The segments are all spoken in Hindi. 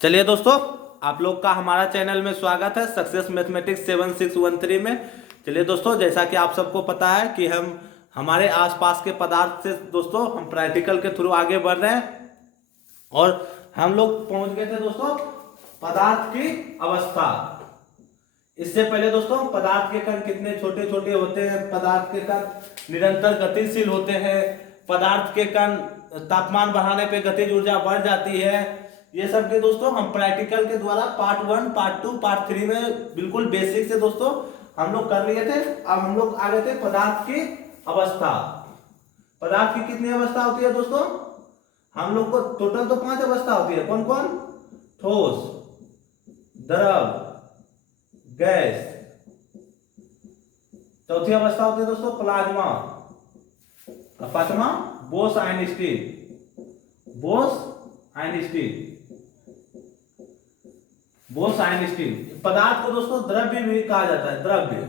चलिए दोस्तों, आप लोग का हमारा चैनल में स्वागत है सक्सेस मैथमेटिक्स 7613 में। चलिए दोस्तों, जैसा कि आप सबको पता है कि हम हमारे आसपास के पदार्थ से दोस्तों हम प्रैक्टिकल के थ्रू आगे बढ़ रहे हैं और हम लोग पहुंच गए थे दोस्तों पदार्थ की अवस्था। इससे पहले दोस्तों पदार्थ के कण कितने छोटे छोटे होते हैं, पदार्थ के कण निरंतर गतिशील होते हैं, पदार्थ के कण तापमान बढ़ाने पे गतिज ऊर्जा बढ़ जाती है। ये सब के दोस्तों हम प्रैक्टिकल के द्वारा पार्ट 1, पार्ट 2, पार्ट 3 में बिल्कुल बेसिक से दोस्तों हम लोग कर लिए थे। अब हम लोग आ गए थे पदार्थ की अवस्था। पदार्थ की कितनी अवस्था होती है दोस्तों? हम लोग को टोटल तो 5 अवस्था होती है। कौन कौन? ठोस, द्रव, गैस। चौथी अवस्था होती है दोस्तों प्लाज्मा। पांचवा बोस आइंस्टीन। बोस आइंस्टीन। पदार्थ को दोस्तों द्रव्य भी कहा जाता है, द्रव्य,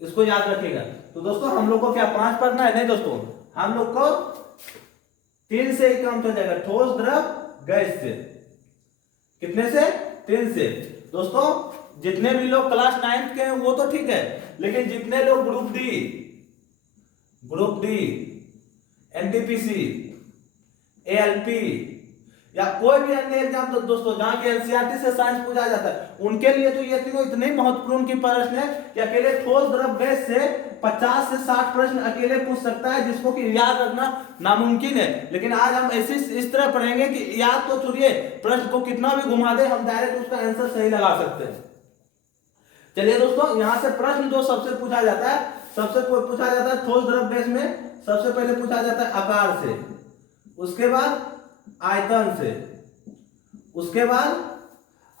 इसको याद रखिएगा। तो दोस्तों हम लोग को क्या 5 पढ़ना है? नहीं दोस्तों, हम लोग को 3 से ही काम हो जाएगा। ठोस, द्रव, गैस से। कितने से? 3 से। दोस्तों जितने भी लोग क्लास 9th के हैं वो तो ठीक है, लेकिन जितने लोग ग्रुप डी, एनटीपीसी, एएलपी या कोई भी अन्य एग्जाम तो दोस्तों जहां के एनसीईआरटी से साइंस पूछा जाता है, उनके लिए तो ये तीनों इतने महत्वपूर्ण की प्रश्न है कि अकेले ठोस, द्रव, गैस से 50 से 60 प्रश्न अकेले पूछ सकता है, जिसको कि याद रखना नामुमकिन है। लेकिन आज हम ऐसे इस तरह पढ़ेंगे कि याद तो छोड़िए, प्रश्न को कितना भी घुमा दे हम डायरेक्ट उसका आंसर सही लगा सकते हैं। चलिए दोस्तों, यहां से प्रश्न जो सबसे पूछा जाता है, ठोस, द्रव, गैस में सबसे पहले पूछा जाता है आकार से, उसके बाद आयतन से, उसके बाद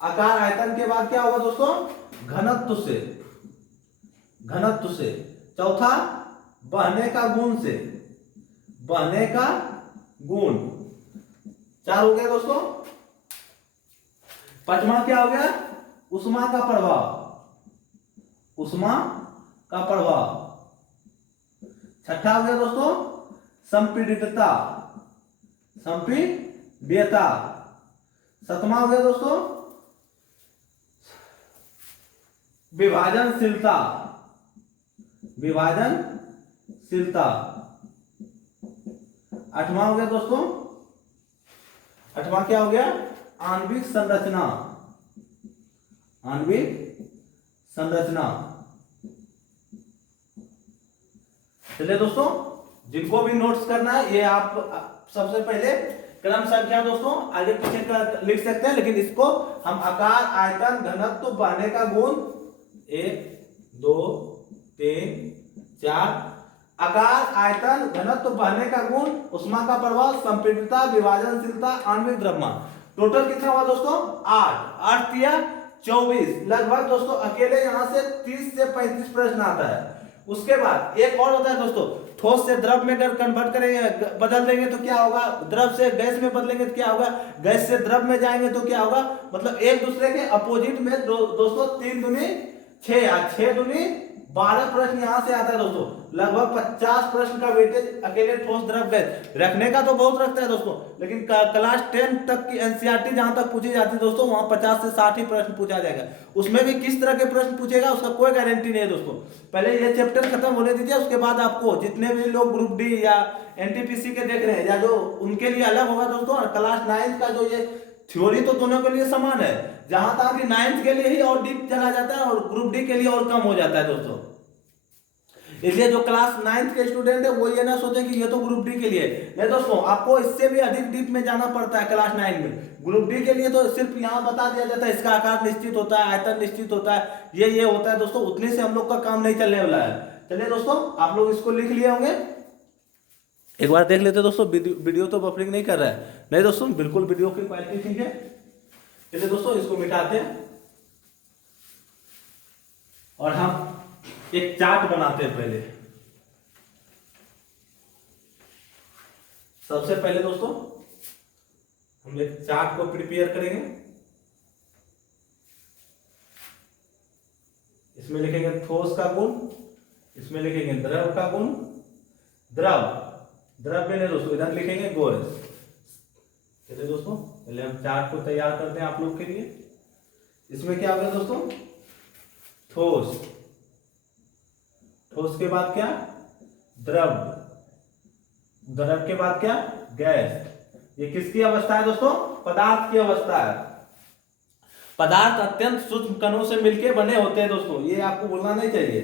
आकार आयतन के बाद क्या होगा दोस्तों? घनत्व से, चौथा बहने का गुण से, बहने का गुण। 4 हो गया दोस्तों। पांचवा क्या हो गया? उष्मा का प्रभाव। छठा हो गया दोस्तों संपीड़ितता। सातवां हो गया दोस्तों विभाजनशीलता। आठवां हो गया दोस्तों, आठवां क्या हो गया? आणविक संरचना। चलिए दोस्तों, जिनको भी नोट्स करना है ये आप सबसे पहले क्रम संख्या दोस्तों आगे पीछे कर लिख सकते हैं, लेकिन इसको हम आकार, आयतन, घनत्व, बहने का गुण 1 2 3 4, आकार, आयतन, घनत्व, बहने का गुण, उष्मा का प्रभाव, संपीड़ितता, विभाजनशीलता, आणविक द्रव्यमान। टोटल कितना हुआ दोस्तों? 8 या 24 लगभग दोस्तों। अकेले यहां से 30 से 35 प्रश्न आता है। उसके बाद एक और होता है दोस्तों, ठोस से द्रव में अगर कन्वर्ट करेंगे, बदल देंगे तो क्या होगा? द्रव से गैस में बदलेंगे तो क्या होगा? गैस से द्रव में जाएंगे तो क्या होगा? मतलब एक दूसरे के अपोजिट में दोस्तों 3 दूनी 6 या 6 दूनी 12 प्रश्न यहां से आता है दोस्तों। लगभग 50 प्रश्न का वेटेज अकेले ठोस, द्रव, गैस। रखने का तो बहुत रखता है दोस्तों, लेकिन क्लास 10 तक की एनसीईआरटी जहां तक पूछी जाती है दोस्तों, वहां 50 से 60 ही प्रश्न पूछा जाएगा। उसमें भी किस तरह के प्रश्न पूछेगा उसका कोई गारंटी नहीं है दोस्तों। पहले ये चैप्टर खत्म होने दीजिए, उसके बाद आपको जितने भी लोग ग्रुप डी या एनटीपीसी के देख रहे हैं या जो उनके लिए अलग होगा दोस्तों। क्लास 9 का जो ये थ्योरी तो दोनों के लिए समान है, जहां तक कि 9th के लिए ही और डीप चला जाता है और ग्रुप डी के लिए और कम हो जाता है दोस्तों। इसलिए जो क्लास 9th के स्टूडेंट है वो ये ना सोचे कि ये तो ग्रुप डी के लिए नहीं दोस्तों, आपको इससे भी अधिक डीप में जाना पड़ता है क्लास 9 में। ग्रुप डी के लिए तो सिर्फ यहाँ बता दिया जाता है इसका आकार निश्चित होता है, आयतन निश्चित होता है, ये होता है दोस्तों। उतने से हम लोग का काम नहीं चलने वाला है। चलिए दोस्तों, आप लोग इसको लिख लिए होंगे, एक बार देख लेते दोस्तों। वीडियो तो बफरिंग नहीं कर रहा है? नहीं दोस्तों, बिल्कुल वीडियो की क्वालिटी ठीक है। चलिए दोस्तों, इसको मिटाते हैं और हम एक चार्ट बनाते हैं। पहले सबसे पहले दोस्तों हम एक चार्ट को प्रिपेयर करेंगे। इसमें लिखेंगे ठोस का गुण, इसमें लिखेंगे द्रव का गुण, द्रव्य नहीं दोस्तों, इधर लिखेंगे गैस। चलिए दोस्तों, पहले हम चार्ट को तैयार करते हैं आप लोग के लिए। इसमें क्या होगा दोस्तों, ठोस, ठोस के बाद क्या, द्रव, द्रव के बाद क्या, गैस। ये किसकी अवस्था है दोस्तों, पदार्थ की अवस्था है। पदार्थ अत्यंत सूक्ष्म कणों से मिलकर बने होते हैं दोस्तों, ये आपको भूलना नहीं चाहिए।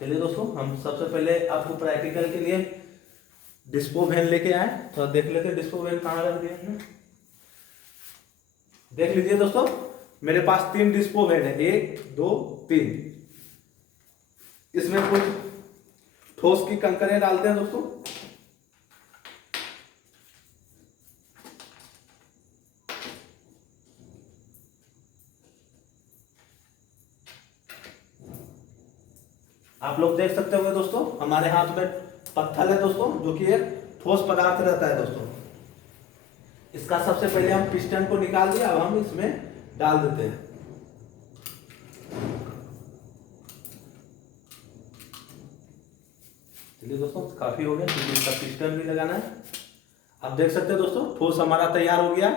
चलिए दोस्तों, हम सबसे पहले आपको प्रैक्टिकल के लिए डिस्पोवेन लेके आए, तो देख लेते हैं डिस्पोवेन कहाँ रख दिया हमने। देख लीजिए दोस्तों, मेरे पास 3 डिस्पोवेन है, 1 2 3। इसमें कुछ ठोस की कंकरें डालते हैं दोस्तों। आप लोग देख सकते होंगे दोस्तों, हमारे हाथ में पत्थर है दोस्तों, जो कि एक ठोस पदार्थ रहता है दोस्तों। इसका सबसे पहले हम पिस्टन को निकाल दिया, अब हम इसमें डाल देते हैं। चलिए दोस्तों, काफी हो गया, क्योंकि इसका पिस्टन भी लगाना है। आप देख सकते हैं दोस्तों, ठोस हमारा तैयार हो गया।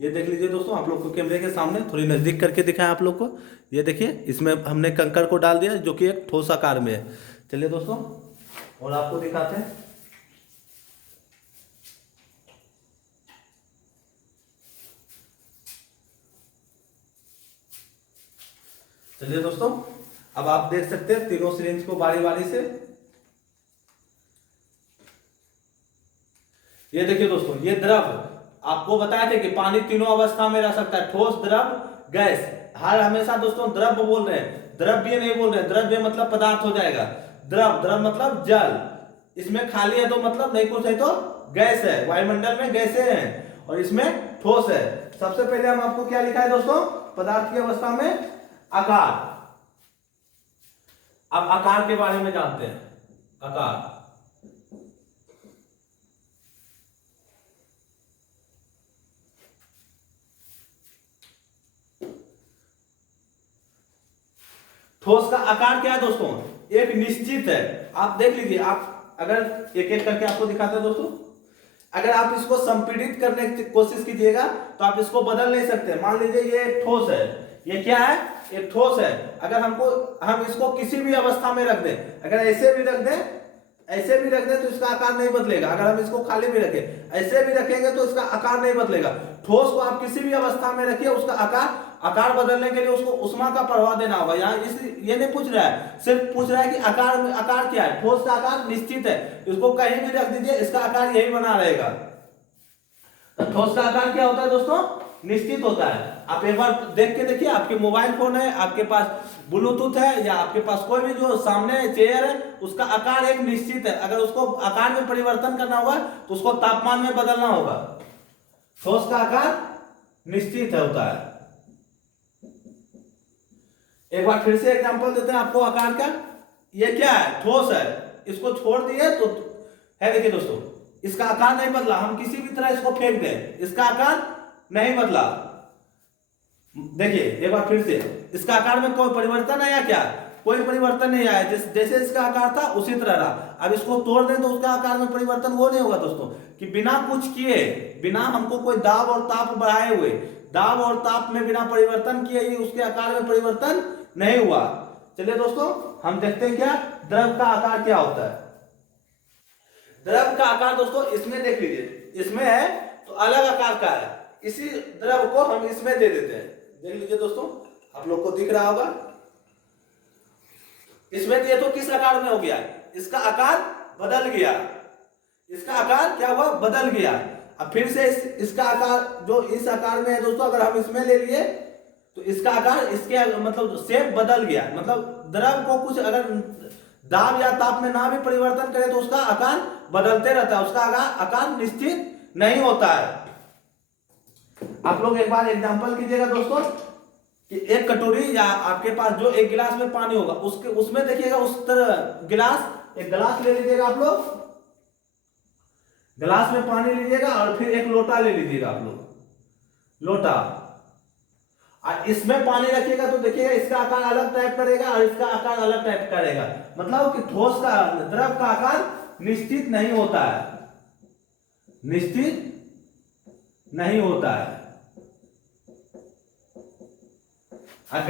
ये देख लीजिए दोस्तों, आप लोग को कैमरे के सामने थोड़ी नजदीक करके दिखाएं आप लोग को। ये देखिए, इसमें हमने कंकड़ को डाल दिया, जो कि एक ठोस आकार में है। चलिए दोस्तों, और आपको दिखाते हैं। चलिए दोस्तों, अब आप देख सकते हैं तीनों सिरिंज को बारी बारी से। ये देखिए दोस्तों, ये द्रव, आपको बताया थे कि पानी तीनों अवस्था में रह सकता है, ठोस, द्रव, गैस। हर हमेशा दोस्तों द्रव बोल रहे हैं, द्रव्य नहीं बोल रहे हैं। द्रव्य मतलब पदार्थ हो जाएगा, द्रव, द्रव मतलब जल। इसमें खाली है तो मतलब नहीं कुछ है तो गैस है, वायुमंडल में गैसें हैं, और इसमें ठोस है। सबसे पहले हम आपको क्या लिखा है दोस्तों, पदार्थ की अवस्था में आकार। अब आकार के बारे में जानते हैं। आकार, ठोस का आकार क्या है दोस्तों, एक निश्चित है। आप देख लीजिए, आप अगर एक एक करके आपको दिखाते हैं दोस्तों। अगर आप इसको संपीड़ित करने की कोशिश कीजिएगा तो आप इसको बदल नहीं सकते। मान लीजिए ये ठोस है, ये क्या है, ये ठोस है। अगर हम इसको किसी भी अवस्था में रख दें, अगर ऐसे भी रख दें, ऐसे भी रख दें, तो इसका आकार नहीं बदलेगा। अगर हम इसको खाली भी रखें, ऐसे भी रखेंगे तो इसका आकार नहीं बदलेगा। ठोस को आप किसी भी अवस्था में रखिए, उसका आकार बदलने के लिए उसको उष्मा का प्रभाव देना होगा। यहाँ ये नहीं पूछ रहा है, सिर्फ पूछ रहा है कि आकार क्या है। ठोस का आकार निश्चित है, इसको कहीं भी रख दीजिए, इसका आकार यही बना रहेगा। तो ठोस का आकार क्या होता है दोस्तों, निश्चित होता है। आप एक बार देख के देखिए, आपके मोबाइल फोन है, आपके पास ब्लूटूथ है, या आपके पास कोई भी जो सामने चेयर है, उसका आकार एक निश्चित है। अगर उसको आकार में परिवर्तन करना होगा तो उसको तापमान में बदलना होगा। ठोस का आकार निश्चित होता है। एक बार फिर से एग्जांपल देते हैं आपको आकार का। ये क्या है, ठोस है, इसको छोड़ दिए तो है, देखिए दोस्तों, इसका आकार नहीं बदला। हम किसी भी तरह इसको फेंक दें, इसका आकार नहीं बदला। देखिए एक बार फिर से, इसका आकार में कोई परिवर्तन आया क्या, कोई परिवर्तन नहीं आया। जैसे इसका आकार था उसी तरह रहा। अब इसको तोड़ दें तो उसका आकार में परिवर्तन वो नहीं होगा दोस्तों, कि बिना कुछ किए, बिना हमको कोई दाब और ताप बढ़ाए हुए, दाब और ताप में बिना परिवर्तन किए ही उसके आकार में परिवर्तन नहीं हुआ। चलिए दोस्तों, हम देखते हैं क्या द्रव का आकार क्या होता है। द्रव का आकार दोस्तों, इसमें देख लीजिए, इसमें है तो अलग आकार का है, इसी द्रव को हम इसमें दे देते हैं। देख लीजिए दोस्तों, आप लोग को दिख रहा होगा, इसमें दिए तो किस आकार में हो गया, इसका आकार बदल गया। इसका आकार क्या हुआ, बदल गया। अब फिर से इसका आकार जो इस आकार में है दोस्तों, अगर हम इसमें ले लिए तो इसका आकार, इसके मतलब शेप बदल गया। मतलब द्रव को कुछ अगर दाब या ताप में ना भी परिवर्तन करे तो उसका आकार बदलते रहता है, उसका आकार निश्चित नहीं होता है। आप लोग एक बार एग्जांपल कीजिएगा दोस्तों, कि एक कटोरी या आपके पास जो एक गिलास में पानी होगा, उसमें देखिएगा, उस तरह गिलास, एक गिलास ले लीजिएगा आप लोग, गिलास में पानी लीजिएगा, और फिर एक लोटा ले लीजिएगा आप लोग, लोटा, और इसमें पानी रखिएगा तो देखिएगा इसका आकार अलग टाइप करेगा और इसका आकार अलग टाइप करेगा। मतलब कि ठोस का, द्रव का आकार निश्चित नहीं होता है, निश्चित नहीं होता है। और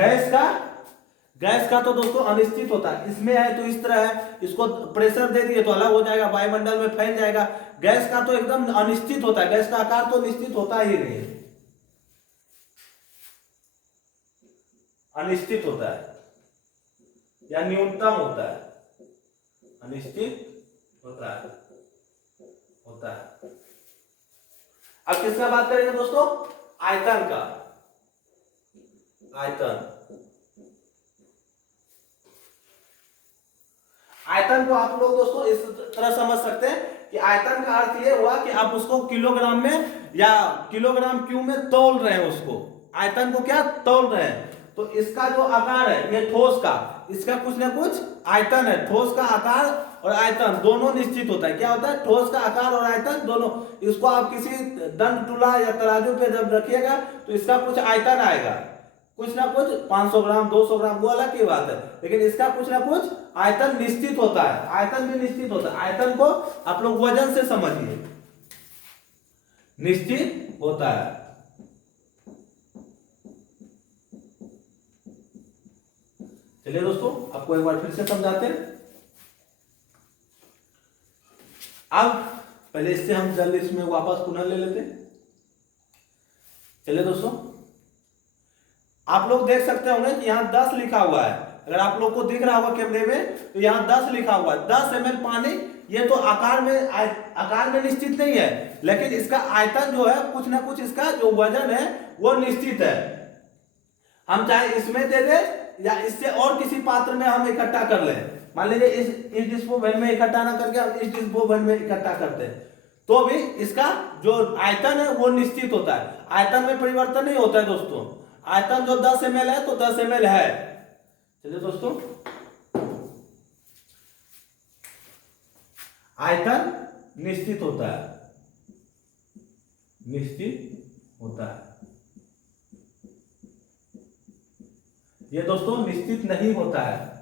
गैस का तो दोस्तों अनिश्चित होता है। इसमें है तो इस तरह है, इसको प्रेशर दे दिए तो अलग हो जाएगा, वायुमंडल में फैल जाएगा। गैस का तो एकदम अनिश्चित होता है, गैस का आकार तो निश्चित होता ही नहीं है, अनिश्चित होता है या न्यूनतम होता है, अनिश्चित होता है। अब किसका बात करेंगे दोस्तों? आयतन का। आयतन को आप लोग दोस्तों इस तरह समझ सकते हैं कि आयतन का अर्थ ये हुआ कि आप उसको किलोग्राम में या किलोग्राम क्यूब में तौल रहे हैं, उसको आयतन को क्या तौल रहे हैं। तो इसका जो आकार है ये ठोस का, इसका कुछ ना कुछ आयतन है। ठोस का आकार और आयतन दोनों निश्चित होता है। क्या होता है? ठोस का आकार और आयतन दोनों। इसको आप किसी दंड तुला या तराजू पे जब रखिएगा तो इसका कुछ आयतन आएगा, कुछ ना कुछ 500 ग्राम 200 ग्राम, वो अलग की बात है, लेकिन इसका कुछ ना कुछ आयतन निश्चित होता है। आयतन भी निश्चित होता है। आयतन को आप लोग वजन से समझिए, निश्चित होता है। चलिए दोस्तों आपको एक बार फिर से समझाते हैं। अब पहले इससे हम जल्द इसमें वापस पुनः ले लेते हैं। चलिए दोस्तों, आप लोग देख सकते होंगे कि यहाँ 10 लिखा हुआ है। अगर आप लोग को दिख रहा होगा कैमरे में तो यहाँ 10 लिखा हुआ है। 10 ml पानी, ये तो आकार में निश्चित नहीं है, लेकिन इसका आयतन जो है कुछ ना कुछ, इसका जो वजन है वो निश्चित है। हम चाहे इसमें दे दे या इससे और किसी पात्र में हम इकट्ठा कर लें। मान लीजिए इस डिस्पोवेन में इकट्ठा ना करके हम इस डिस्पोवेन में इकट्ठा करते हैं, तो भी इसका जो आयतन है वो निश्चित होता है। आयतन में परिवर्तन नहीं होता है दोस्तों। आयतन जो 10 ml है तो 10 ml है। चलिए दोस्तों, आयतन निश्चित होता है, निश्चित होता है। ये दोस्तों निश्चित नहीं होता है।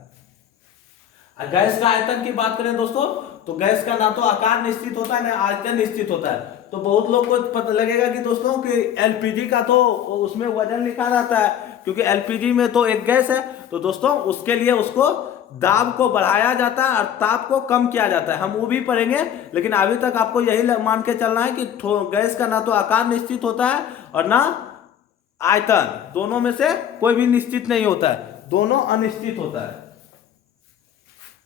गैस का आयतन की बात करें दोस्तों तो गैस का ना तो आकार निश्चित होता है ना आयतन निश्चित होता है। तो बहुत लोग को पता लगेगा कि दोस्तों कि एलपीजी का तो उसमें वजन लिखा रहता है, क्योंकि एलपीजी में तो एक गैस है। तो दोस्तों उसके लिए उसको दाब को बढ़ाया जाता है और ताप को कम किया जाता है। हम वो भी पढ़ेंगे, लेकिन अभी तक आपको यही मान के चलना है कि गैस का ना तो आकार निश्चित होता है और ना आयतन, दोनों में से कोई भी निश्चित नहीं होता है, दोनों अनिश्चित होता है।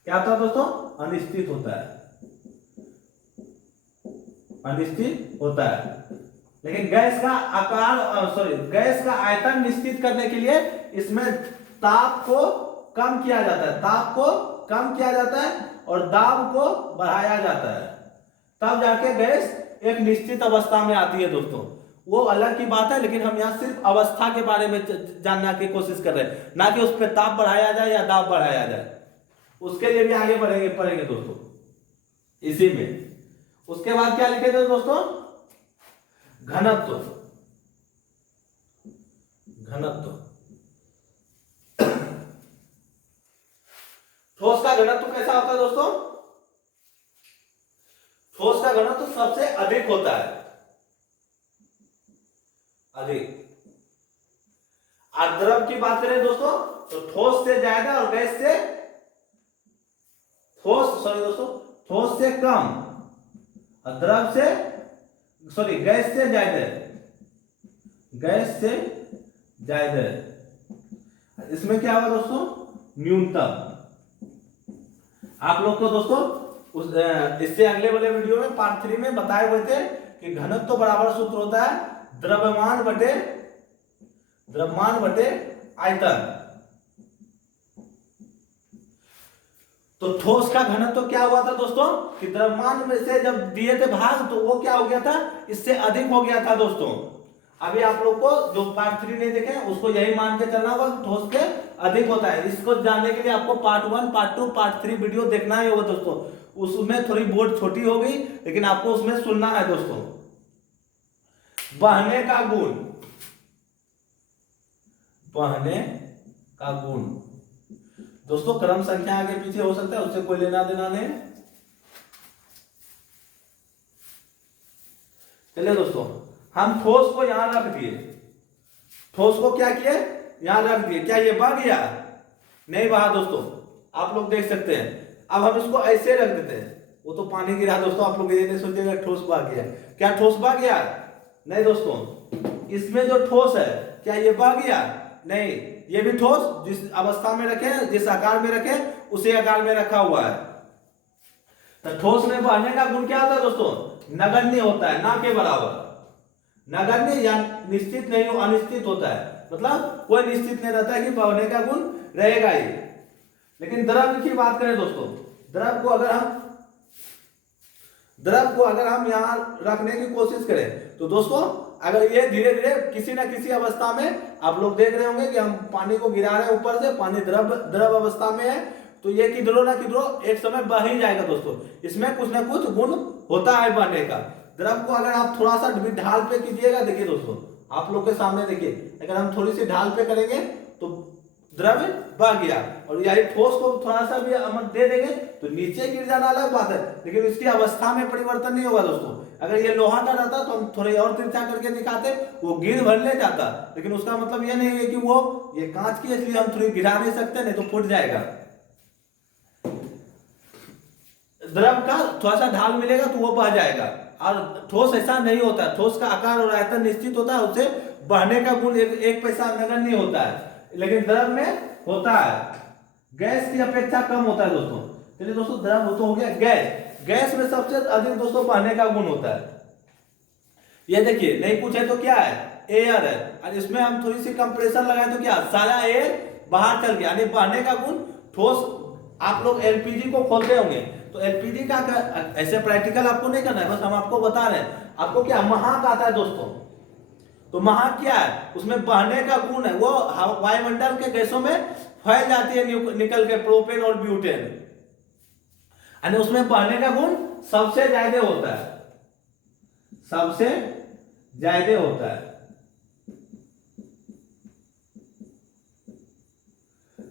क्या होता है दोस्तों? अनिश्चित होता है, अनिश्चित होता है। लेकिन गैस का आकार गैस का आयतन निश्चित करने के लिए इसमें ताप को कम किया जाता है, ताप को कम किया जाता है और दाब को बढ़ाया जाता है, तब जाके गैस एक निश्चित अवस्था में आती है दोस्तों। वो अलग की बात है, लेकिन हम यहाँ सिर्फ अवस्था के बारे में जानने की कोशिश कर रहे हैं, ना कि उस पर ताप बढ़ाया जाए या दाब बढ़ाया जाए। उसके लिए भी आगे पढ़ेंगे दोस्तों इसी में। उसके बाद क्या लिखे थे दोस्तों? घनत्व। ठोस का घनत्व कैसा होता है दोस्तों? ठोस का घनत्व सबसे अधिक होता है, अधिक। और द्रव की बात करें दोस्तों तो ठोस से ज्यादा और गैस से ठोस से कम और द्रव से गैस से ज्यादा। इसमें क्या होगा दोस्तों? न्यूनतम। आप लोग को दोस्तों इससे अगले वाले वीडियो में पार्ट 3 में बताए हुए थे कि घनत्व बराबर सूत्र होता है द्रव्यमान बटे आयतन। तो ठोस का घनत्व क्या हुआ था दोस्तों कि द्रव्यमान में से जब दिए थे भाग तो वो क्या हो गया था? इससे अधिक हो गया था दोस्तों। अभी आप लोग को जो पार्ट 3 नहीं देखे उसको यही मान के चलना होगा, ठोस से अधिक होता है। इसको जानने के लिए आपको पार्ट 1 पार्ट 2 पार्ट 3 वीडियो देखना ही होगा दोस्तों। उसमें थोड़ी बोर्ड छोटी हो गई, लेकिन आपको उसमें सुनना है दोस्तों। बहने का गुण दोस्तों, क्रम संख्या आगे पीछे हो सकता है, उससे कोई लेना देना नहीं। चलिए दोस्तों हम ठोस को यहां रख दिए, ठोस को क्या किए, यहां रख दिए, क्या ये बह गया? नहीं बहा दोस्तों, आप लोग देख सकते हैं। अब हम इसको ऐसे रख देते हैं, वो तो पानी गिरा दोस्तों, आप लोग ये नहीं सोचिएगा ठोस बह गया। क्या ठोस बह गया? नहीं दोस्तों, इसमें जो ठोस है क्या ये बह गया? नहीं, ये भी ठोस जिस अवस्था में रखे, जिस आकार में रखे उसी आकार में रखा हुआ है। तो ठोस में बहने का गुण क्या होता है दोस्तों? नगण्य होता है, ना के बराबर। नगण्य या निश्चित नहीं हो, अनिश्चित होता है, मतलब कोई निश्चित नहीं रहता है कि बहने का गुण रहेगा ही। लेकिन द्रव की बात करें दोस्तों, द्रव को अगर हम यहां रखने की कोशिश करें तो दोस्तों, अगर ये धीरे धीरे किसी ना किसी अवस्था में, आप लोग देख रहे होंगे कि हम पानी को गिरा रहे हैं ऊपर से, पानी द्रव अवस्था में है, तो ये किधरो ना किधरो एक समय बह ही जाएगा दोस्तों। इसमें कुछ ना कुछ गुण होता है बहने का। द्रव को अगर आप थोड़ा सा ढाल पे कीजिएगा, देखिए दोस्तों आप लोग के सामने देखिए, अगर हम थोड़ी सी ढाल पे करेंगे तो द्रव बह गया, और यही ठोस को थोड़ा सा भी हम दे देंगे तो नीचे गिर जाना अलग बात है, लेकिन इसकी अवस्था में परिवर्तन नहीं होगा दोस्तों। अगर ये लोहा का रहता तो हम थोड़ी और तिरछा करके दिखाते, वो गिर भर ले जाता, लेकिन उसका मतलब ये नहीं है कि वो ये कांच की, इसलिए हम थोड़ी गिरा नहीं सकते, नहीं तो फूट जाएगा। द्रव का थोड़ा सा ढाल मिलेगा तो वो बह जाएगा, और ठोस ऐसा नहीं होता है। ठोस का आकार और आयतन निश्चित होता है, उससे बहने का गुण एक पैसा नगण्य होता है, लेकिन द्रव में होता है, गैस की अपेक्षा कम होता है दोस्तों। चलिए दोस्तों, द्रव तो हो गया। गैस में सबसे अधिक दोस्तों बहने का गुण होता है। ये देखिए, नहीं पूछे तो क्या है, एयर है, और इसमें हम थोड़ी सी कंप्रेसर लगाए तो क्या, सारा एयर बाहर चल गया, यानी बहने का गुण। ठोस, आप लोग एलपीजी को खोलते होंगे, तो एलपीजी का ऐसे प्रैक्टिकल आपको नहीं करना है, बस हम आपको बता रहे हैं। आपको क्या महक आता है दोस्तों, तो महक क्या है, उसमें बहने का गुण है, वो वायुमंडल के गैसों में फैल जाती है, निकल के प्रोपेन और ब्यूटेन, यानी उसमें बहने का गुण सबसे ज्यादा होता है, सबसे ज्यादा होता है।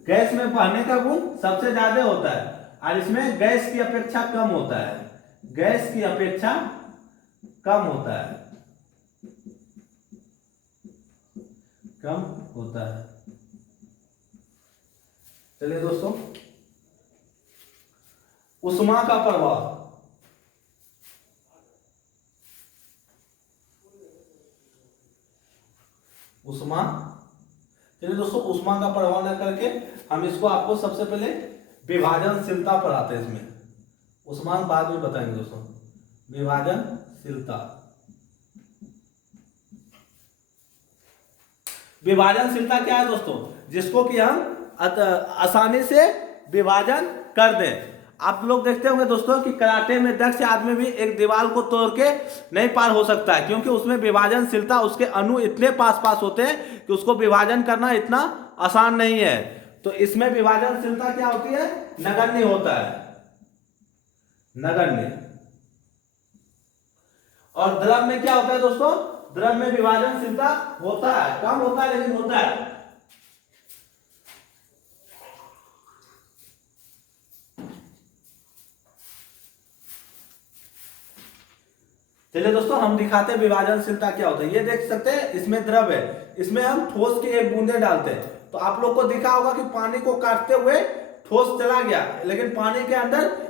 गैस में बहने का गुण सबसे ज्यादा होता है, और इसमें गैस की अपेक्षा कम होता है, गैस की अपेक्षा कम होता है, कम होता है। चलिए दोस्तों, उष्मा का प्रभाव, उष्मा, चलिए दोस्तों, उष्मा का प्रभाव न करके हम इसको आपको सबसे पहले विभाजनशीलता पढ़ाते हैं। इसमें उष्मा बाद में बताएंगे दोस्तों, विभाजनशीलता। विभाजनशीलता क्या है दोस्तों, जिसको कि हम आसानी से विभाजन कर दें। आप लोग देखते होंगे दोस्तों कि कराटे में दक्ष आदमी भी एक दीवार को तोड़ के नहीं पार हो सकता है, क्योंकि उसमें विभाजनशीलता, उसके अणु इतने पास पास होते हैं कि उसको विभाजन करना इतना आसान नहीं है। तो इसमें विभाजनशीलता क्या होती है, नगण्य होता है, नगण्य। और द्रव में क्या होता है दोस्तों, द्रव में विभाजनशीलता होता है, कम होता है लेकिन होता है। चलिए दोस्तों, हम दिखाते हैं विभाजनशीलता क्या होता है। ये देख सकते हैं, इसमें द्रव है, इसमें हम ठोस की एक बूंदे डालते हैं, तो आप लोग को दिखा होगा कि पानी को काटते हुए ठोस चला गया, लेकिन पानी के अंदर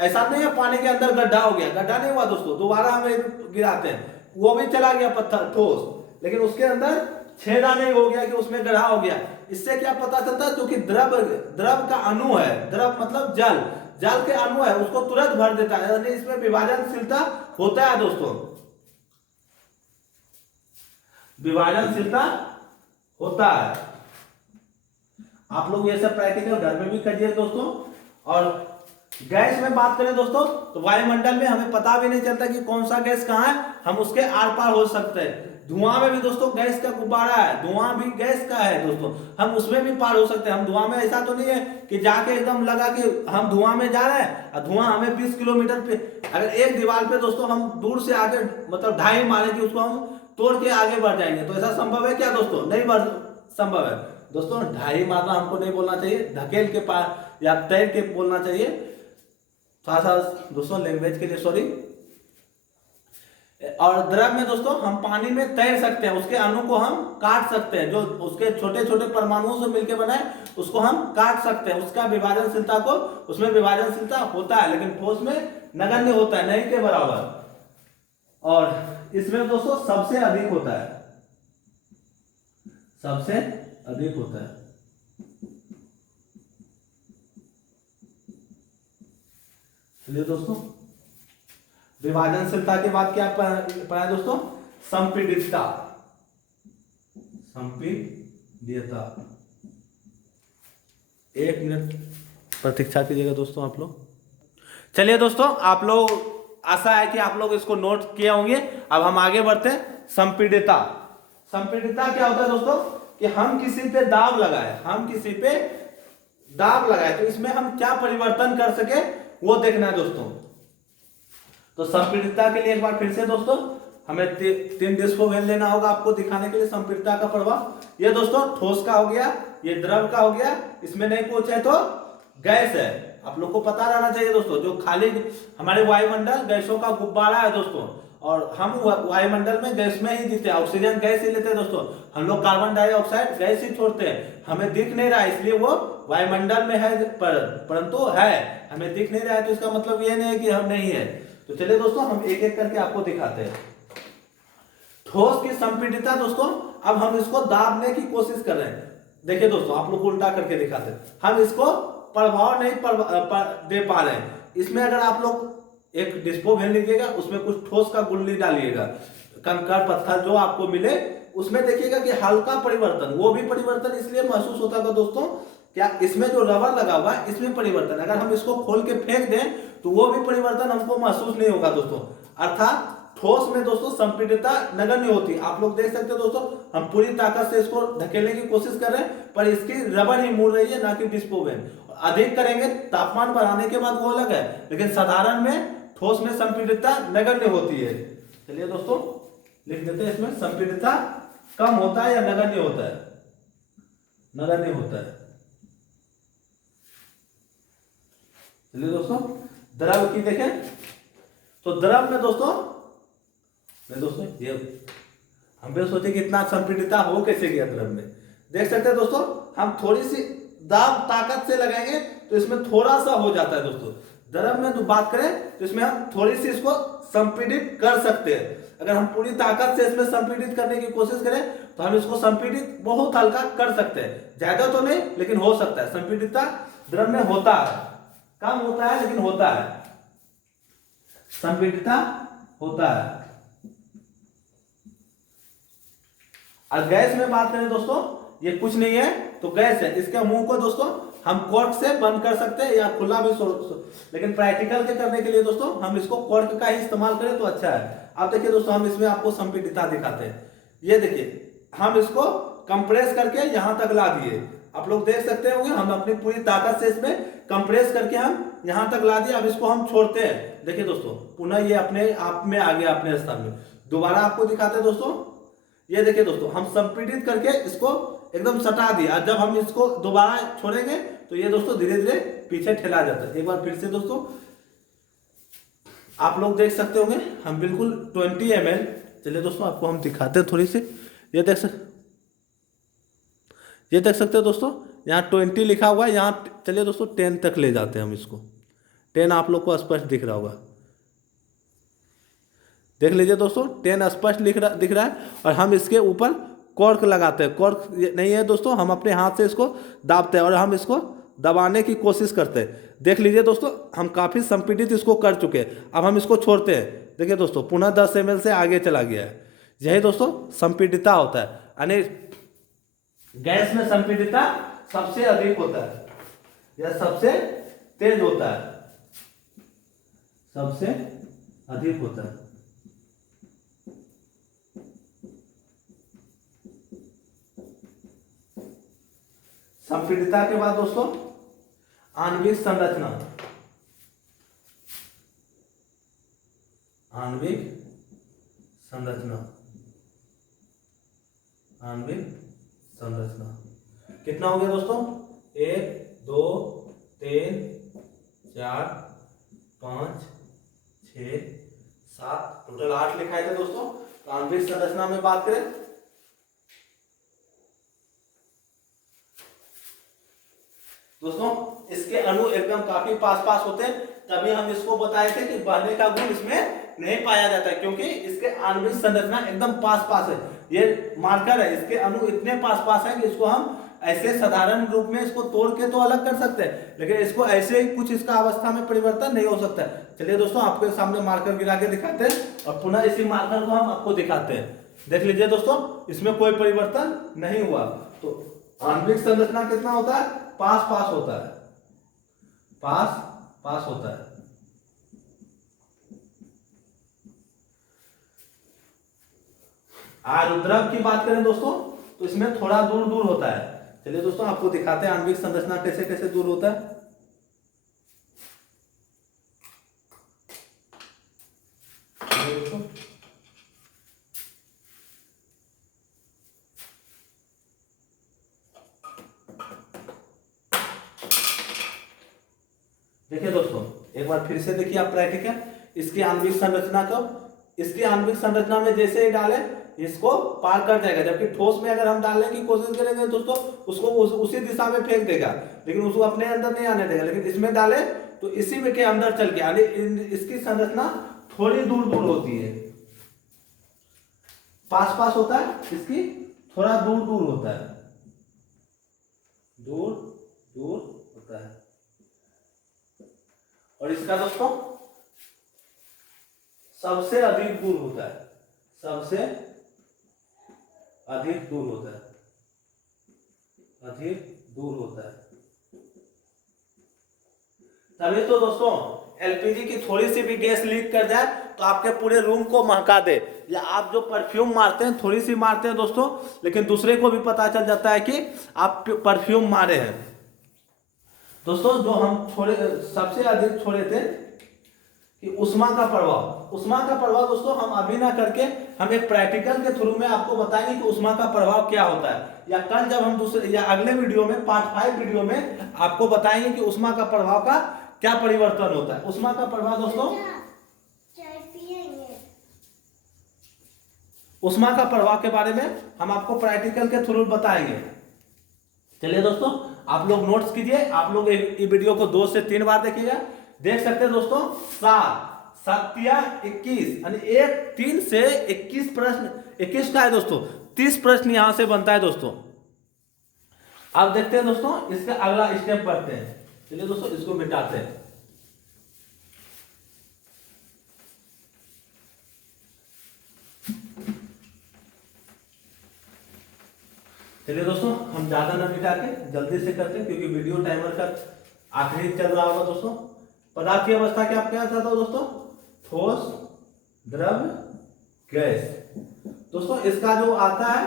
ऐसा नहीं है, पानी के अंदर गड्ढा हो गया, गड्ढा नहीं हुआ दोस्तों, दोबारा हम गिराते हैं, वो भी चला गया पत्थर ठोस, लेकिन उसके अंदर छेदा नहीं हो गया कि उसमें गड्ढा हो गया। इससे क्या पता चलता है, क्योंकि द्रव का अणु है, द्रव मतलब जल, जल के अणु है, उसको तुरंत भर देता है, यानी इसमें विभाजनशीलता होता है दोस्तों, विभाजनशीलता होता है। आप लोग ये सब प्रैक्टिकल घर में भी करिए दोस्तों। और गैस में बात करें दोस्तों, तो वायुमंडल में हमें पता भी नहीं चलता कि कौन सा गैस कहां है, हम उसके आर पार हो सकते हैं। धुआं में भी दोस्तों गैस का गुब्बारा है, धुआं भी गैस का है दोस्तों, हम उसमें भी पार हो सकते हैं। हम धुआं में ऐसा तो नहीं है कि जाके एकदम लगा कि हम धुआं में जा रहे हैं और धुआं हमें 20 किलोमीटर पे, अगर एक दीवार पे दोस्तों हम दूर से आगे मतलब ढाई मारे कि उसको हम तोड़ के आगे बढ़ जाएंगे, तो ऐसा संभव है क्या दोस्तों? नहीं संभव है दोस्तों। ढाई मारना हमको नहीं बोलना चाहिए, धकेल के पार या तैर के बोलना चाहिए। थोड़ा सा दोस्तों लैंग्वेज के लिए सॉरी। और द्रव में दोस्तों हम पानी में तैर सकते हैं, उसके अणु को हम काट सकते हैं, जो उसके छोटे छोटे परमाणुओं से मिलकर बना है उसको हम काट सकते हैं, उसका विभाजनशीलता को, उसमें विभाजनशीलता होता है, लेकिन ठोस में नगण्य होता है, नहीं के बराबर। और इसमें दोस्तों सबसे अधिक होता है, सबसे अधिक होता है। चलिए दोस्तों, विभाजनशीलता के बाद क्या पढ़ा दोस्तों? संपीडितता। संपीड्यता। 1 मिनट प्रतीक्षा कीजिएगा दोस्तों आप लोग। चलिए दोस्तों, आप लोग, आशा है कि आप लोग इसको नोट किए होंगे। अब हम आगे बढ़ते हैं। संपीडितता। संपीडितता क्या होता है दोस्तों? कि हम किसी पे दाब लगाए, हम किसी पे दाब लगाए तो इसमें हम क्या परिवर्तन कर सके वो देखना है दोस्तों। तो संपीडितता के लिए एक बार फिर से दोस्तों हमें 3 डिस्पोवेन लेना होगा आपको दिखाने के लिए संपीडितता का प्रभाव। ये दोस्तों ठोस का हो गया, ये द्रव का हो गया, इसमें नहीं कुछ है तो गैस है। आप लोग को पता रहना चाहिए दोस्तों, जो खाली हमारे वायुमंडल गैसों का गुब्बारा है दोस्तों, और हम वायुमंडल में गैस में ही जीते हैं, ऑक्सीजन गैस ही लेते हैं दोस्तों। हम लोग कार्बन डाइऑक्साइड गैस ही छोड़ते हैं, हमें दिख नहीं रहा है इसलिए वो वायुमंडल में है, परंतु है, हमें दिख नहीं रहा है तो इसका मतलब ये नहीं है कि हम नहीं है। तो चलिए दोस्तों हम एक एक करके आपको दिखाते हैं। ठोस की संपीडितता दोस्तों, अब हम इसको दाबने की कोशिश कर रहे हैं। देखिए दोस्तों, आप लोग को उल्टा करके दिखाते हैं। हम इसको प्रभाव नहीं दे पा रहे हैं। इसमें अगर आप लोग एक डिस्पोवेन लीजिएगा, उसमें कुछ ठोस का गुल्ली डालिएगा, कंकड़ पत्थर जो आपको मिले उसमें देखिएगा कि हल्का परिवर्तन, वो भी परिवर्तन इसलिए महसूस होता है दोस्तों, क्या इसमें जो रबर लगा हुआ है इसमें परिवर्तन, अगर हम इसको खोल के फेंक दें तो वो भी परिवर्तन हमको महसूस नहीं होगा दोस्तों। अर्थात ठोस में दोस्तों संपीडितता नगण्य होती है। आप लोग देख सकते हो दोस्तों, हम पूरी ताकत से इसको धकेलने की कोशिश कर रहे हैं पर इसकी रबर ही मुड़ रही है, ना कि डिस्पोवेन। अधिक करेंगे तापमान बढ़ाने के बाद वो अलग है, लेकिन साधारण में ठोस में संपीडितता नगण्य होती है। चलिए दोस्तों लिख देते हैं, इसमें संपीडितता कम होता है या नगण्य होता है? नगण्य होता है। चलिए दोस्तों द्रव की देखें, तो द्रव में दोस्तों ये हम भी सोचे कि इतना संपीडितता हो कैसे गया द्रव में। देख सकते हैं दोस्तों, हम थोड़ी सी दाब ताकत से लगाएंगे तो इसमें थोड़ा सा हो जाता है दोस्तों। द्रव में जो बात करें तो इसमें हम थोड़ी सी इसको संपीडित कर सकते हैं। अगर हम पूरी ताकत से इसमें संपीडित करने की कोशिश करें तो हम इसको संपीडित बहुत हल्का कर सकते हैं, ज्यादा तो नहीं लेकिन हो सकता है। संपीडितता द्रव में होता है, कम होता है लेकिन होता है, संपीडितता होता है। और गैस में बात करें दोस्तों, ये कुछ नहीं है तो गैस है, इसके मुंह को दोस्तों हम कॉर्क से बंद कर सकते हैं या खुला भी लेकिन प्रैक्टिकल के करने के लिए दोस्तों हम इसको कॉर्क का ही इस्तेमाल करें तो अच्छा है। अब देखिए दोस्तों, हम इसमें आपको संपीडितता दिखाते हैं। ये देखिए, हम इसको कंप्रेस करके यहां तक ला दिए, आप लोग देख सकते होंगे, हम अपनी पूरी ताकत से इसमें कंप्रेस करके हम यहां तक ला दिए। अब इसको हम छोड़ते हैं, देखिए दोस्तों पुनः ये अपने आप में आ गया अपने स्थान में। दोबारा आपको दिखाते हैं दोस्तों, ये देखिए दोस्तों, हम संपीडित करके इसको एकदम सटा दिया। जब हम इसको दोबारा छोड़ेंगे तो ये दोस्तों धीरे धीरे पीछे ठेला जाता है। एक बार फिर से दोस्तों आप लोग देख सकते होंगे, हम बिल्कुल 20 ml, चलिए दोस्तों आपको हम दिखाते हैं थोड़ी सी। ये देख सकते हो दोस्तों, यहाँ 20 लिखा हुआ है, यहाँ चलिए दोस्तों 10 तक ले जाते हैं हम इसको। 10 आप लोग को स्पष्ट दिख रहा होगा, देख लीजिए दोस्तों 10 स्पष्ट दिख रहा है। और हम इसके ऊपर कॉर्क लगाते हैं, कॉर्क नहीं है दोस्तों, हम अपने हाथ से इसको दाबते हैं और हम इसको दबाने की कोशिश करते हैं। देख लीजिए दोस्तों, हम काफ़ी संपीडित इसको कर चुके हैं। अब हम इसको छोड़ते हैं, देखिए दोस्तों पुनः 10 ml से आगे चला गया है। यही दोस्तों संपीडितता होता है, यानी गैस में संपीडितता सबसे अधिक होता है या सबसे तेज होता है, सबसे अधिक होता है। संपीडितता के बाद दोस्तों आणविक संरचना, आणविक संरचना, आणविक संरचना कितना हो गया दोस्तों? 1 2 3 4 5 6 7, टोटल 8 लिखाए थे दोस्तों। तो आणविक संरचना में बात करें दोस्तों, इसके अणु एकदम काफी पास पास होते हैं, तभी हम इसको बताए थे कि बहने का गुण इसमें नहीं पाया जाता, क्योंकि इसके आणविक संरचना एकदम पास पास है। ये मार्कर है, इसके अणु इतने पास पास है कि इसको हम ऐसे साधारण रूप में इसको तोड़ के तो अलग कर सकते हैं, लेकिन इसको ऐसे ही कुछ इसका अवस्था में परिवर्तन नहीं हो सकता है। चलिए दोस्तों, आपके सामने मार्कर गिरा के दिखाते हैं और पुनः इसी मार्कर को हम आपको दिखाते हैं। देख लीजिए दोस्तों, इसमें कोई परिवर्तन नहीं हुआ। तो आणविक संरचना कितना होता है? पास पास होता है, पास पास होता है। आरुद्रव की बात करें दोस्तों, तो इसमें थोड़ा दूर दूर होता है। चलिए दोस्तों, आपको दिखाते हैं आणविक संरचना कैसे कैसे दूर होता है। देखिए दोस्तों, एक बार फिर से देखिए आप प्रैक्टिकल इसकी आणविक संरचना को, इसकी आणविक संरचना में जैसे ही डालें इसको पार कर जाएगा, जबकि ठोस में अगर हम डालने की कोशिश करेंगे दोस्तों उसको उसी दिशा में फेंक देगा, लेकिन उसको अपने अंदर नहीं आने देगा। लेकिन इसमें डाले तो इसी में के अंदर चल के यानी इसकी संरचना थोड़ी दूर दूर होती है, पास पास होता है, इसकी थोड़ा दूर दूर होता है, दूर दूर होता है। और इसका दोस्तों सबसे अधिक दूर होता है, सबसे अधिक दूर होता है, अधिक दूर होता है। तभी तो दोस्तों एलपीजी की थोड़ी सी भी गैस लीक कर जाए तो आपके पूरे रूम को महका दे, या आप जो परफ्यूम मारते हैं थोड़ी सी मारते हैं दोस्तों, लेकिन दूसरे को भी पता चल जाता है कि आप परफ्यूम मारे हैं। दोस्तों जो हम छोड़े, सबसे अधिक छोड़े थे कि उष्मा का प्रभाव, उष्मा का प्रभाव दोस्तों हम अभी ना करके हम एक प्रैक्टिकल के थ्रू में आपको बताएंगे कि उष्मा का प्रभाव क्या होता है, या कल जब हम दूसरे या अगले वीडियो में पार्ट 5 वीडियो में आपको बताएंगे कि उष्मा का प्रभाव का क्या परिवर्तन होता है। उष्मा का प्रभाव दोस्तों, उष्मा का प्रभाव के बारे में हम आपको प्रैक्टिकल के थ्रू बताएंगे। चलिए दोस्तों, आप लोग नोट्स कीजिए, आप लोग ये वीडियो को 2 से 3 बार देखिएगा। देख सकते हैं दोस्तों 7 21 यानी 3 से 21 प्रश्न, 21 का है दोस्तों, 30 प्रश्न यहां से बनता है दोस्तों। अब देखते हैं दोस्तों इसका अगला स्टेप बढ़ते हैं। चलिए दोस्तों इसको मिटाते हैं। चलिए दोस्तों, हम ज्यादा ना मिटा के जल्दी से करते हैं, क्योंकि वीडियो टाइमर का आखिरी चल रहा होगा दोस्तों। पदार्थ की अवस्था क्या क्या था दोस्तों? ठोस, द्रव, गैस। दोस्तों इसका जो आता है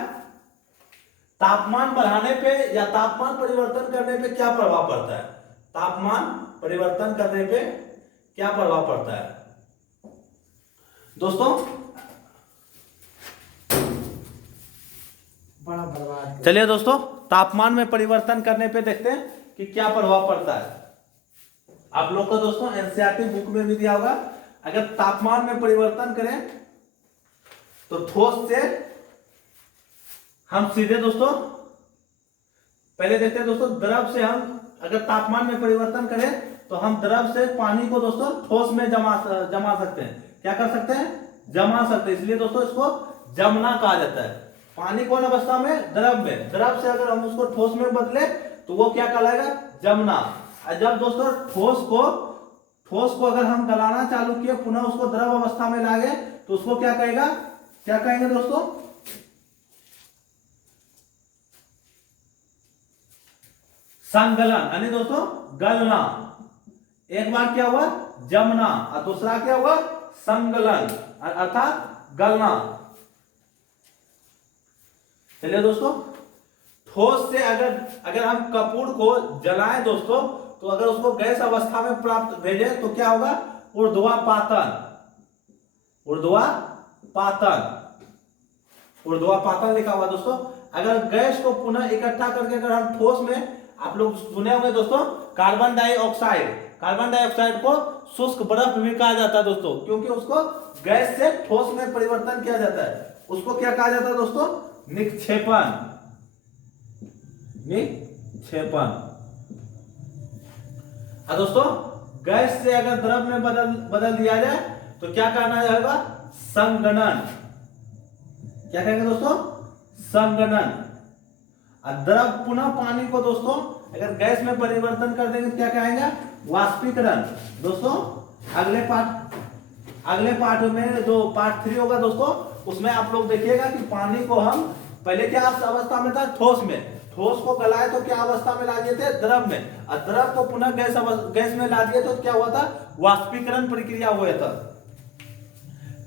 तापमान बढ़ाने पे या तापमान परिवर्तन करने पे क्या प्रभाव पड़ता है? तापमान परिवर्तन करने पे क्या प्रभाव पड़ता है दोस्तों? बड़ा बर्बाद। चलिए दोस्तों, तापमान में परिवर्तन करने पे देखते हैं कि क्या प्रभाव पड़ता है। आप लोग को दोस्तों एनसीईआरटी बुक में भी दिया होगा, अगर तापमान में परिवर्तन करें तो ठोस से हम सीधे दोस्तों पहले देखते हैं दोस्तों, द्रव से हम अगर तापमान में परिवर्तन करें तो हम द्रव से पानी को दोस्तों ठोस में जमा सकते हैं। क्या कर सकते हैं? जमा सकते हैं। इसलिए दोस्तों इसको जमना कहा जाता है। पानी कौन अवस्था में? द्रव में। द्रव से अगर हम उसको ठोस में बदले तो वो क्या कहलाएगा? जमना। जब दोस्तों ठोस को अगर हम गलाना चालू किए, पुनः उसको द्रव अवस्था में लागे तो उसको क्या कहेगा? क्या कहेंगे दोस्तों? संगलन, यानी दोस्तों गलना। एक बार क्या हुआ? जमना, और दूसरा क्या हुआ? संगलन अर्थात गलना। चलिए दोस्तों, ठोस से अगर हम कपूर को जलाएं दोस्तों, तो अगर उसको गैस अवस्था में प्राप्त भेजें तो क्या होगा? ऊर्ध्वापातन। ऊर्ध्वापातन लिखा हुआ दोस्तों। अगर गैस को पुनः इकट्ठा करके अगर हम ठोस में, आप लोग सुने होंगे दोस्तों कार्बन डाइऑक्साइड को शुष्क बर्फ भी कहा जाता है दोस्तों, क्योंकि उसको गैस से ठोस में परिवर्तन किया जाता है, उसको क्या कहा जाता है दोस्तों? निक्षेपण। निक्षेपण। दोस्तों गैस से अगर द्रव में बदल दिया जाए तो क्या कहना जाएगा? संगणन। क्या कहेंगे दोस्तों? संगणन। द्रव पुनः पानी को दोस्तों अगर गैस में परिवर्तन कर देंगे तो क्या कहेंगे? वाष्पीकरण। दोस्तों अगले पार्ट में जो पार्ट 3 होगा दोस्तों, उसमें आप लोग देखिएगा कि पानी को हम पहले क्या अवस्था में था? ठोस में। ठोस को गलाए तो क्या अवस्था में ला दिए थे? द्रव में। और द्रव को पुनः गैस में ला दिए तो क्या हुआ था? वाष्पीकरण प्रक्रिया हुआ था।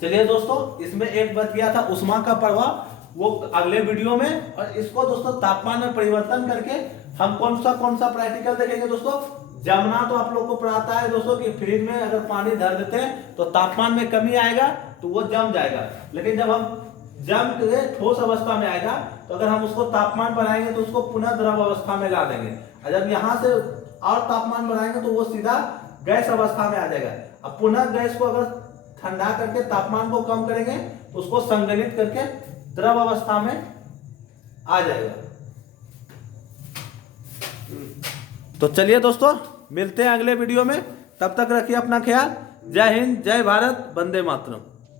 चलिए दोस्तों, इसमें एक बच गया था उष्मा का प्रभाव, वो अगले वीडियो में। और इसको दोस्तों तापमान में परिवर्तन करके हम कौन सा प्रैक्टिकल देखेंगे दोस्तों? जमना तो आप लोग को पढ़ाता है दोस्तों कि फ्रिज में अगर पानी धर देते हैं तो तापमान में कमी आएगा तो वो जम जाएगा, लेकिन जब हम जम के ठोस अवस्था में आएगा तो अगर हम उसको तापमान बढ़ाएंगे तो उसको पुनः द्रव अवस्था में ला देंगे। और जब यहाँ से और तापमान बढ़ाएंगे तो वो सीधा गैस अवस्था में आ जाएगा। अब पुनः गैस को अगर ठंडा करके तापमान को कम करेंगे तो उसको संघनित करके द्रव अवस्था में आ जाएगा। तो चलिए दोस्तों, मिलते हैं अगले वीडियो में। तब तक रखिए अपना ख्याल। जय हिंद, जय भारत, वंदे मातरम।